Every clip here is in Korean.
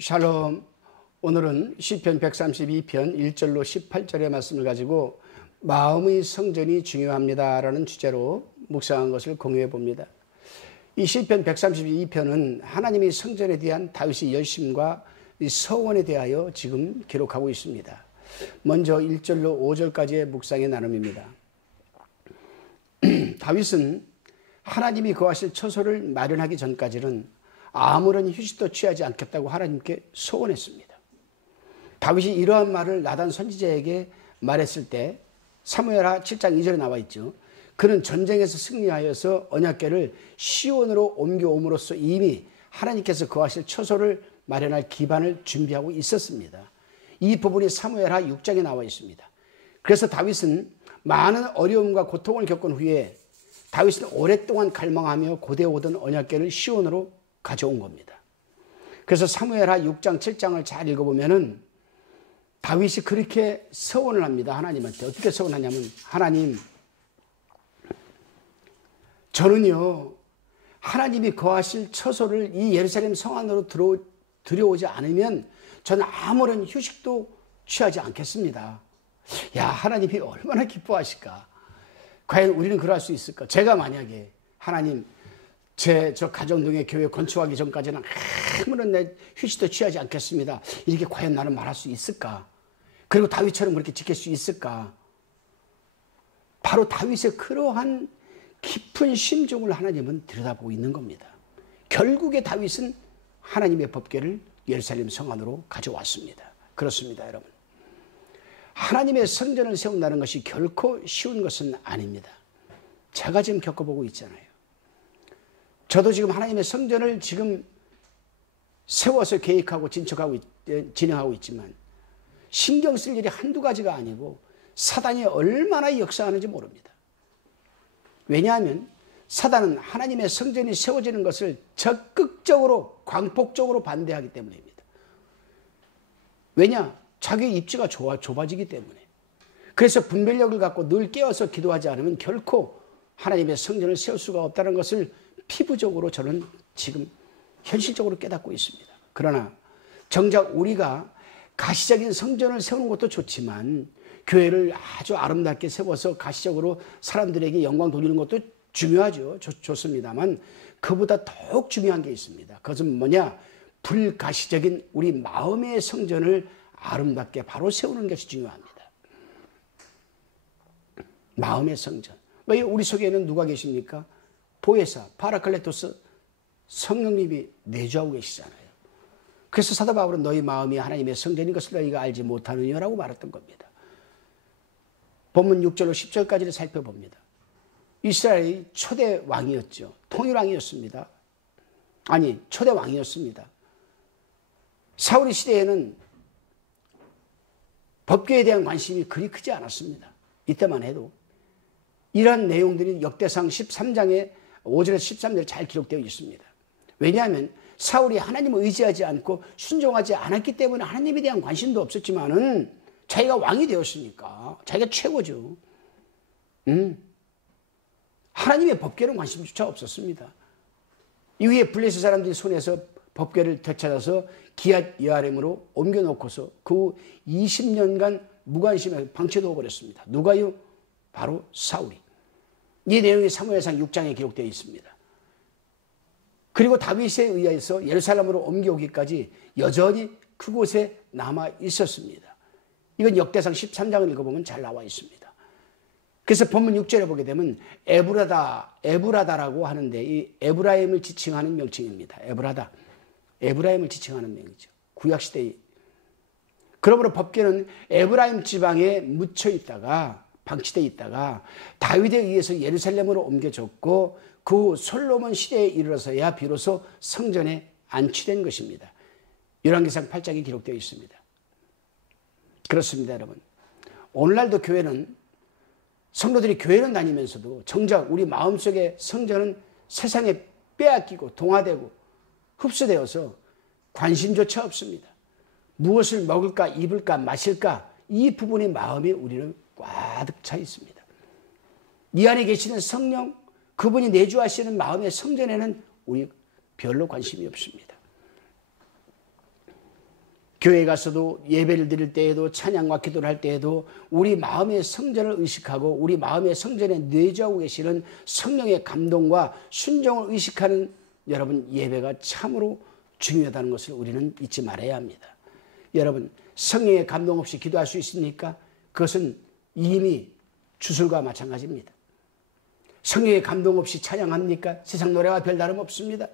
샬롬. 오늘은 시편 132편 1절로 18절의 말씀을 가지고 마음의 성전이 중요합니다라는 주제로 묵상한 것을 공유해 봅니다. 이 시편 132편은 하나님의 성전에 대한 다윗의 열심과 서원에 대하여 지금 기록하고 있습니다. 먼저 1절로 5절까지의 묵상의 나눔입니다. 다윗은 하나님이 거하실 처소를 마련하기 전까지는 아무런 휴식도 취하지 않겠다고 하나님께 소원했습니다. 다윗이 이러한 말을 나단 선지자에게 말했을 때 사무엘하 7장 2절에 나와 있죠. 그는 전쟁에서 승리하여서 언약궤를 시온으로 옮겨옴으로써 이미 하나님께서 거하실 처소를 마련할 기반을 준비하고 있었습니다. 이 부분이 사무엘하 6장에 나와 있습니다. 그래서 다윗은 많은 어려움과 고통을 겪은 후에 다윗은 오랫동안 갈망하며 고대오던 언약궤를 시온으로 가져온 겁니다. 그래서 사무엘하 6장 7장을 잘 읽어보면은 다윗이 그렇게 서원을 합니다. 하나님한테. 어떻게 서원하냐면, 하나님, 저는요 하나님이 거하실 처소를 이 예루살렘 성 안으로 들여오지 않으면 저는 아무런 휴식도 취하지 않겠습니다. 야, 하나님이 얼마나 기뻐하실까. 과연 우리는 그럴 수 있을까. 제가 만약에 하나님, 저 가정동의 교회 건축하기 전까지는 아무런 내 휴식도 취하지 않겠습니다, 이렇게 과연 나는 말할 수 있을까. 그리고 다윗처럼 그렇게 지킬 수 있을까. 바로 다윗의 그러한 깊은 심정을 하나님은 들여다보고 있는 겁니다. 결국에 다윗은 하나님의 법궤를 예루살렘 성 안으로 가져왔습니다. 그렇습니다, 여러분. 하나님의 성전을 세운다는 것이 결코 쉬운 것은 아닙니다. 제가 지금 겪어보고 있잖아요. 저도 지금 하나님의 성전을 지금 세워서 계획하고 진행하고 있지만 신경 쓸 일이 한두 가지가 아니고 사단이 얼마나 역사하는지 모릅니다. 왜냐하면 사단은 하나님의 성전이 세워지는 것을 적극적으로 광폭적으로 반대하기 때문입니다. 왜냐? 자기 입지가 좁아지기 때문에. 그래서 분별력을 갖고 늘 깨어서 기도하지 않으면 결코 하나님의 성전을 세울 수가 없다는 것을 피부적으로 저는 지금 현실적으로 깨닫고 있습니다. 그러나 정작 우리가 가시적인 성전을 세우는 것도 좋지만 교회를 아주 아름답게 세워서 가시적으로 사람들에게 영광 돌리는 것도 중요하죠. 좋습니다만 그보다 더욱 중요한 게 있습니다. 그것은 뭐냐? 불가시적인 우리 마음의 성전을 아름답게 바로 세우는 것이 중요합니다. 마음의 성전. 왜 우리 속에는 누가 계십니까? 보혜사, 파라클레토스, 성령님이 내주하고 계시잖아요. 그래서 사도 바울은 너희 마음이 하나님의 성전인 것을 너희가 알지 못하느냐라고 말했던 겁니다. 본문 6절로 10절까지를 살펴봅니다. 이스라엘이 초대 왕이었죠. 통일왕이었습니다. 아니, 초대 왕이었습니다. 사울 시대에는 법궤에 대한 관심이 그리 크지 않았습니다. 이때만 해도. 이러한 내용들이 역대상 13장에 5절에서 13절에 잘 기록되어 있습니다. 왜냐하면 사울이 하나님을 의지하지 않고 순종하지 않았기 때문에 하나님에 대한 관심도 없었지만은 자기가 왕이 되었으니까 자기가 최고죠. 하나님의 법궤는 관심조차 없었습니다. 이후에 블레셋 사람들이 손에서 법궤를 되찾아서 기욤 여아림으로 옮겨놓고서 그 20년간 무관심에 방치해 버렸습니다. 누가요? 바로 사울이. 이 내용이 사무엘상 6장에 기록되어 있습니다. 그리고 다윗에 의해서 예루살렘으로 옮겨오기까지 여전히 그곳에 남아 있었습니다. 이건 역대상 13장을 읽어보면 잘 나와 있습니다. 그래서 본문 6절에 보게 되면 에브라다라고 하는데 이 에브라임을 지칭하는 명칭입니다. 에브라임을 지칭하는 명이죠. 구약시대의. 그러므로 법궤는 에브라임 지방에 묻혀 있다가 방치되어 있다가 다윗에 의해서 예루살렘으로 옮겨졌고 그 솔로몬 시대에 이르러서야 비로소 성전에 안치된 것입니다. 열왕기상 8장에 기록되어 있습니다. 그렇습니다, 여러분. 오늘날도 교회는 성도들이 교회는 다니면서도 정작 우리 마음속의 성전은 세상에 빼앗기고 동화되고 흡수되어서 관심조차 없습니다. 무엇을 먹을까, 입을까, 마실까, 이 부분의 마음에 우리는 꽉 차 있습니다. 이 안에 계시는 성령, 그분이 내주하시는 마음의 성전에는 우리 별로 관심이 없습니다. 교회 가서도 예배를 드릴 때에도 찬양과 기도를 할 때에도 우리 마음의 성전을 의식하고 우리 마음의 성전에 내주하고 계시는 성령의 감동과 순종을 의식하는 여러분 예배가 참으로 중요하다는 것을 우리는 잊지 말아야 합니다. 여러분 성령의 감동 없이 기도할 수 있습니까? 그것은 이미 주술과 마찬가지입니다. 성령의 감동 없이 찬양합니까? 세상 노래와 별다름 없습니다.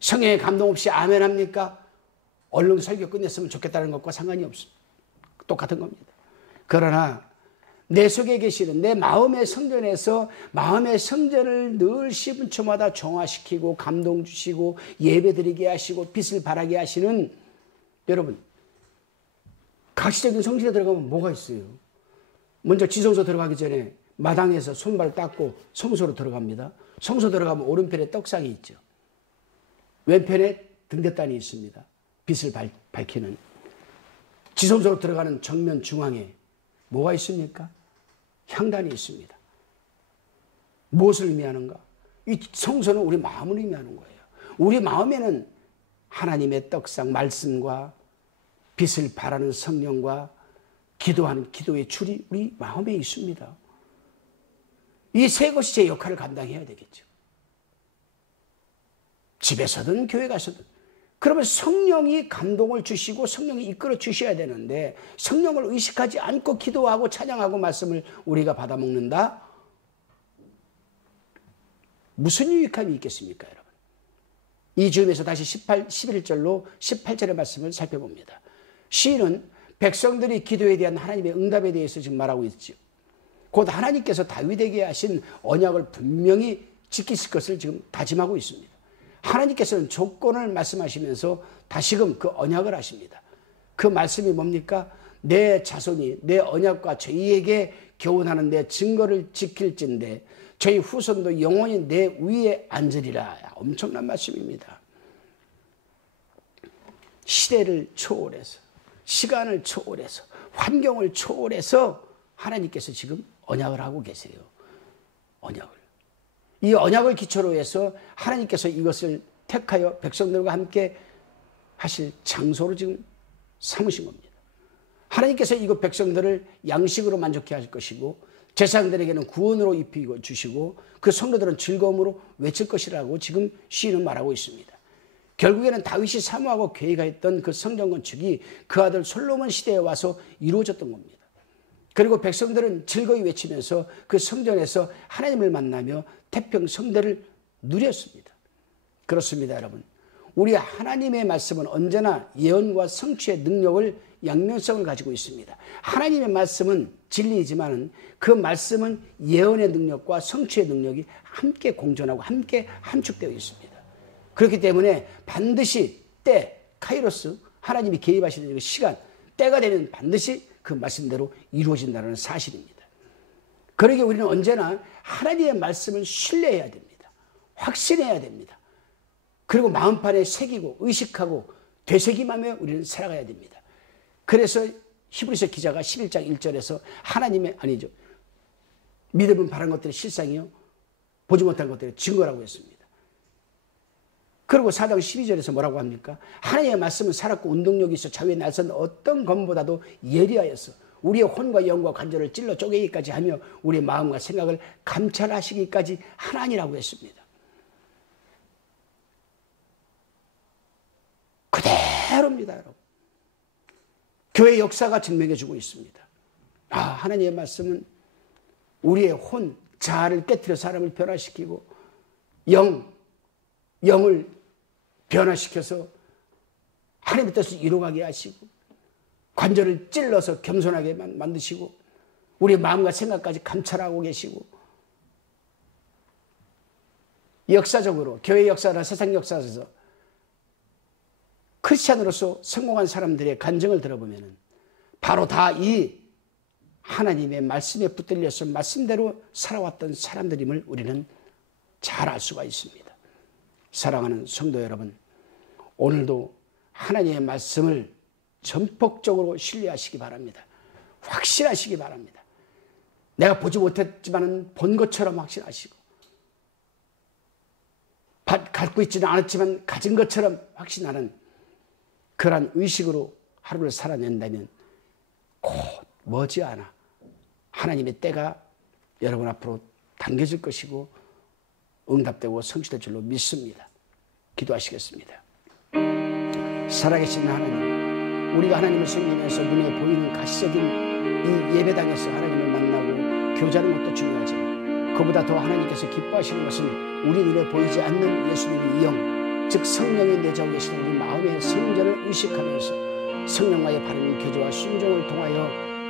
성령의 감동 없이 아멘합니까? 얼른 설교 끝냈으면 좋겠다는 것과 상관이 없습니다. 똑같은 겁니다. 그러나 내 속에 계시는 내 마음의 성전에서 마음의 성전을 늘 시분초마다 정화시키고 감동 주시고 예배드리게 하시고 빛을 발하게 하시는 여러분 가시적인 성실에 들어가면 뭐가 있어요? 먼저 지성소 들어가기 전에 마당에서 손발 닦고 성소로 들어갑니다. 성소 들어가면 오른편에 떡상이 있죠. 왼편에 등대단이 있습니다. 빛을 밝히는. 지성소로 들어가는 정면 중앙에 뭐가 있습니까? 향단이 있습니다. 무엇을 의미하는가? 이 성소는 우리 마음을 의미하는 거예요. 우리 마음에는 하나님의 떡상 말씀과 빛을 발하는 성령과 기도하는 기도의 줄이 우리 마음에 있습니다. 이 세 것이 제 역할을 감당해야 되겠죠. 집에서든 교회 가서든. 그러면 성령이 감동을 주시고 성령이 이끌어 주셔야 되는데 성령을 의식하지 않고 기도하고 찬양하고 말씀을 우리가 받아먹는다? 무슨 유익함이 있겠습니까, 여러분? 이 즈음에서 다시 11절로 18절의 말씀을 살펴봅니다. 시인은 백성들이 기도에 대한 하나님의 응답에 대해서 지금 말하고 있죠. 곧 하나님께서 다윗에게 하신 언약을 분명히 지키실 것을 지금 다짐하고 있습니다. 하나님께서는 조건을 말씀하시면서 다시금 그 언약을 하십니다. 그 말씀이 뭡니까? 내 자손이 내 언약과 저희에게 교훈하는 내 증거를 지킬진대 저희 후손도 영원히 내 위에 앉으리라. 엄청난 말씀입니다. 시대를 초월해서 시간을 초월해서 환경을 초월해서 하나님께서 지금 언약을 하고 계세요. 언약을. 이 언약을 기초로 해서 하나님께서 이것을 택하여 백성들과 함께 하실 장소로 지금 삼으신 겁니다. 하나님께서 이것 백성들을 양식으로 만족해 할 것이고 제사장들에게는 구원으로 입히고 주시고 그 성도들은 즐거움으로 외칠 것이라고 지금 시인은 말하고 있습니다. 결국에는 다윗이 사모하고 계획했던 그 성전 건축이 그 아들 솔로몬 시대에 와서 이루어졌던 겁니다. 그리고 백성들은 즐거이 외치면서 그 성전에서 하나님을 만나며 태평성대를 누렸습니다. 그렇습니다, 여러분. 우리 하나님의 말씀은 언제나 예언과 성취의 능력을 양면성을 가지고 있습니다. 하나님의 말씀은 진리이지만 그 말씀은 예언의 능력과 성취의 능력이 함께 공존하고 함께 함축되어 있습니다. 그렇기 때문에 반드시 때, 카이로스, 하나님이 개입하시는 시간, 때가 되면 반드시 그 말씀대로 이루어진다는 사실입니다. 그러기에 우리는 언제나 하나님의 말씀을 신뢰해야 됩니다. 확신해야 됩니다. 그리고 마음판에 새기고 의식하고 되새김하며 우리는 살아가야 됩니다. 그래서 히브리서 기자가 11장 1절에서 하나님의 믿음은 바란 것들의 실상이요 보지 못한 것들의 증거라고 했습니다. 그리고 4장 12절에서 뭐라고 합니까? 하나님의 말씀은 살았고 운동력이 있어 자유의 날선 어떤 검보다도 예리하여서 우리의 혼과 영과 관절을 찔러 쪼개기까지 하며 우리의 마음과 생각을 감찰하시기까지 하나니라고 했습니다. 그대로입니다, 여러분. 교회 역사가 증명해주고 있습니다. 하나님의 말씀은 우리의 혼, 자아를 깨트려 사람을 변화시키고 영을 변화시켜서 하나님의 뜻을 이루어가게 하시고 관절을 찔러서 겸손하게 만드시고 우리의 마음과 생각까지 감찰하고 계시고 역사적으로 교회 역사나 세상 역사에서 크리스찬으로서 성공한 사람들의 간증을 들어보면 바로 다 이 하나님의 말씀에 붙들려서 말씀대로 살아왔던 사람들임을 우리는 잘 알 수가 있습니다. 사랑하는 성도 여러분, 오늘도 하나님의 말씀을 전폭적으로 신뢰하시기 바랍니다. 확신하시기 바랍니다. 내가 보지 못했지만 본 것처럼 확신하시고 갖고 있지는 않았지만 가진 것처럼 확신하는 그러한 의식으로 하루를 살아낸다면 곧 머지않아 하나님의 때가 여러분 앞으로 당겨질 것이고 응답되고 성취될 줄로 믿습니다. 기도하시겠습니다. 살아계신 하나님, 우리가 하나님을 섬기면서 눈에 보이는 가시적인 이 예배당에서 하나님을 만나고 교제하는 것도 중요하지만 그보다 더 하나님께서 기뻐하시는 것은 우리 눈에 보이지 않는 예수님의 영, 즉 성령이 내재하고 계시는 우리 마음의 성전을 의식하면서 성령과의 바른 교제와 순종을 통하여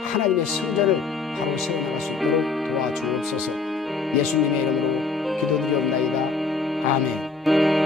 하나님의 성전을 바로 세워나갈 수 있도록 도와주옵소서. 예수님의 이름으로 기도드리옵나이다. 아멘.